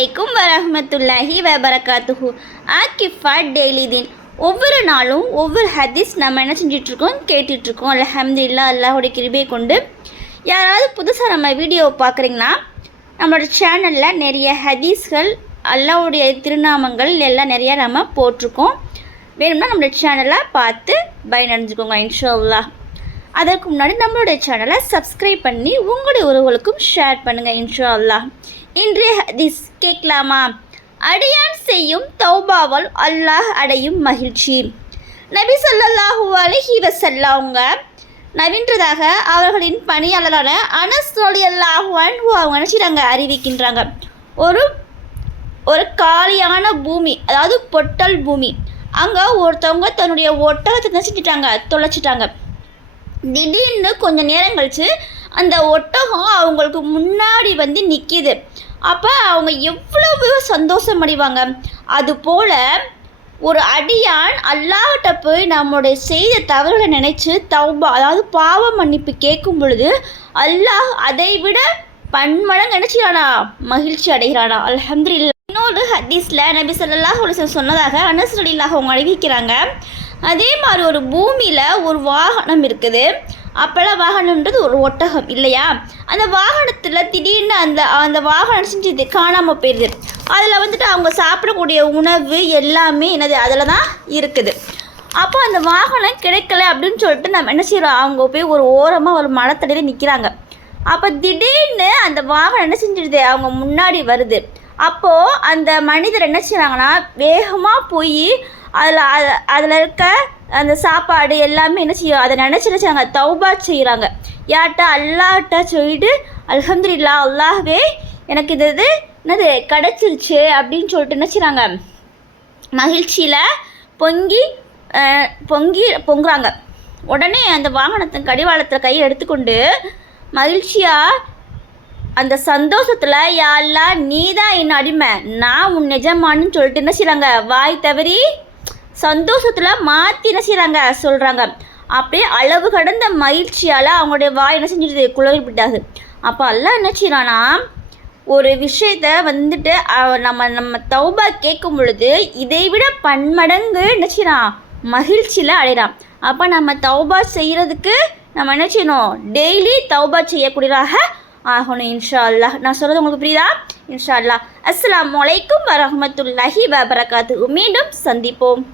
அலைக்கும் வரஹ்மத்துல்லாஹி வபரகாத்துஹு. ஆக்கிஃபா டெய்லி தீன். ஒவ்வொரு நாளும் ஒவ்வொரு ஹதீஸ் நம்ம என்ன செஞ்சிட்ருக்கோம், கேட்டுட்ருக்கோம். அல்ஹம்துலில்லாஹ், அல்லாஹுடைய கிருபையை கொண்டு. யாராவது புதுசாக நம்ம வீடியோவை பார்க்குறீங்கன்னா, நம்மளோட சேனலில் நிறைய ஹதீஸ்கள், அல்லாஹுடைய திருநாமங்கள் எல்லாம் நிறையா நம்ம போட்டிருக்கோம். வேணும்னா நம்மளோட சேனலை பார்த்து பயனடைஞ்சுக்கோங்க இன்ஷா அல்லாஹ். அதற்கு முன்னாடி நம்மளுடைய சேனலை சப்ஸ்கிரைப் பண்ணி உங்களுடைய உறவுகளுக்கும் ஷேர் பண்ணுங்கள் இன்ஷா அல்லாஹ். இன்றைய ஹதீஸ் கேட்கலாமா? அடியான் செய்யும் தௌபாவால் அல்லாஹ் அடையும் மகிழ்ச்சி. நபி ஸல்லல்லாஹு அலைஹி வஸல்லம் அவங்க நவீன்றதாக அவர்களின் பணியாளரான அனஸ் ரலியல்லாஹு அன்ஹு அவங்க நினச்சிட்டாங்க, அறிவிக்கின்றாங்க. ஒரு காலியான பூமி, அதாவது பொட்டல் பூமி. அங்கே ஒருத்தவங்க தன்னுடைய ஒட்டகத்தை நினச்சிட்டாங்க, தொலைச்சிட்டாங்க. திடீர்னு கொஞ்சம் நேரம் கழித்து அந்த ஒட்டகம் அவங்களுக்கு முன்னாடி வந்து நிற்கிது. அப்போ அவங்க எவ்வளவு சந்தோஷம் அடைவாங்க. அதுபோல் ஒரு அடியான் அல்லாஹ்கிட்ட போய் நம்மளுடைய செய்த தவறுகளை நினச்சி தௌபா, அதாவது பாவ மன்னிப்பு கேட்கும் பொழுது அல்லாஹ் அதை விட பன்மடங்கு நினச்சிடானா, மகிழ்ச்சி அடைகிறானா. அல்ஹம்துலில்லாஹ். இன்னொரு ஹதீஸில் நபி ஸல்லல்லாஹு அலைஹி வஸல்லம் சொன்னதாக அனஸ் ரலியல்லாஹு அவங்க அறிவிக்கிறாங்க. அதே மாதிரி ஒரு பூமியில் ஒரு வாகனம் இருக்குது. அப்போல்லாம் வாகனம்ன்றது ஒரு ஒட்டகம் இல்லையா? அந்த வாகனத்தில் திடீர்னு அந்த வாகனம் செஞ்சது காணாமல் போயிடுது. அதில் வந்துட்டு அவங்க சாப்பிடக்கூடிய உணவு எல்லாமே என்னது அதில் தான் இருக்குது. அப்போ அந்த வாகனம் கிடைக்கல அப்படின்னு சொல்லிட்டு நம்ம என்ன செய்கிறோம், அவங்க போய் ஒரு ஓரமாக ஒரு மரத்தடியில் நிற்கிறாங்க. அப்போ திடீர்னு அந்த வாகனம் என்ன செஞ்சிடுது, அவங்க முன்னாடி வருது. அப்போது அந்த மனிதர் என்ன செய்கிறாங்கன்னா, வேகமாக போய் அதில் இருக்க அந்த சாப்பாடு எல்லாமே என்ன செய்யும், அதை நினச்சாங்க, தௌபா செய்கிறாங்க. யார்கிட்ட? அல்லாஹ்கிட்ட சொல்லிட்டு, அல்ஹம்துலில்லாஹ், அல்லாஹ்வே எனக்கு இது என்னது கிடச்சிருச்சு அப்படின்னு சொல்லிட்டு என்ன செய்கிறாங்க, மகிழ்ச்சியில் பொங்குறாங்க. உடனே அந்த வாகனத்தின் கடிவாளத்தில் கையை எடுத்துக்கொண்டு மகிழ்ச்சியாக அந்த சந்தோஷத்தில், யா அல்லாஹ் நீ தான் என் அடிமை, நான் உன் நிஜமானு சொல்லிட்டு என்ன செய்கிறாங்க, வாய் தவறி சந்தோஷத்தில் மாற்றி என்ன செய்கிறாங்க, சொல்கிறாங்க. அப்படியே அளவு கடந்த மகிழ்ச்சியால் அவங்களுடைய வாய் என்ன செஞ்சிடுது, குளறிவிட்டாது. அப்போ அல்லாஹ் என்ன செய்கிறான்னா, ஒரு விஷயத்த வந்துட்டு நம்ம தௌபா கேட்கும் பொழுது இதை விட பன்மடங்கு என்ன செய்யறான், மகிழ்ச்சியில் அடைகிறான். அப்போ நம்ம தௌபா செய்கிறதுக்கு நம்ம என்ன செய்யணும், டெய்லி தௌபா செய்யக்கூடியதாக ஆகணும் இன்ஷா அல்லாஹ். நான் சொல்கிறது உங்களுக்கு புரியுதா? இன்ஷா அல்லாஹ். அஸ்ஸலாமு அலைக்கும் வரஹ்மத்துல்லாஹி வபரகாத்துஹு. மீண்டும் சந்திப்போம்.